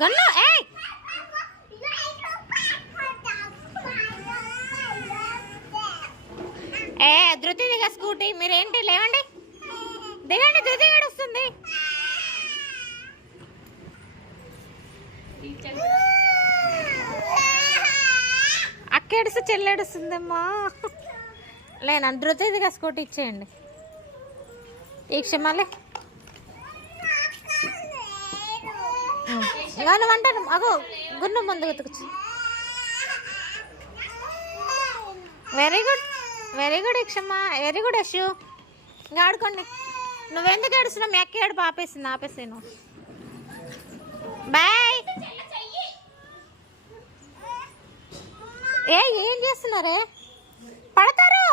Gun ఏయ్ ధృతి దిగ స్కూటీ. మీరేంటి లేవండి, దిగండి, ధృతి ఏడుస్తుంది. అక్కేడుస్తూ చెల్లెడుస్తుందమ్మా. లేనా ధృతి దిగ స్కూటీ ఇచ్చేయండి. ఈక్షమాలే గాను అంటాను. అగో గున్ను ముందు గుర్తుకొచ్చు. వెరీ గుడ్, వెరీ గుడ్ ఈక్షమ్మ, వెరీ గుడ్ యశు. ఇంకా ఆడుకోండి. నువ్వెందుకు ఏడుస్తున్నావు? మీ అక్క ఏడుపు ఆపేసింది, ఆపేసాను. బాయ్. ఏం చేస్తున్నారే? పడతారు.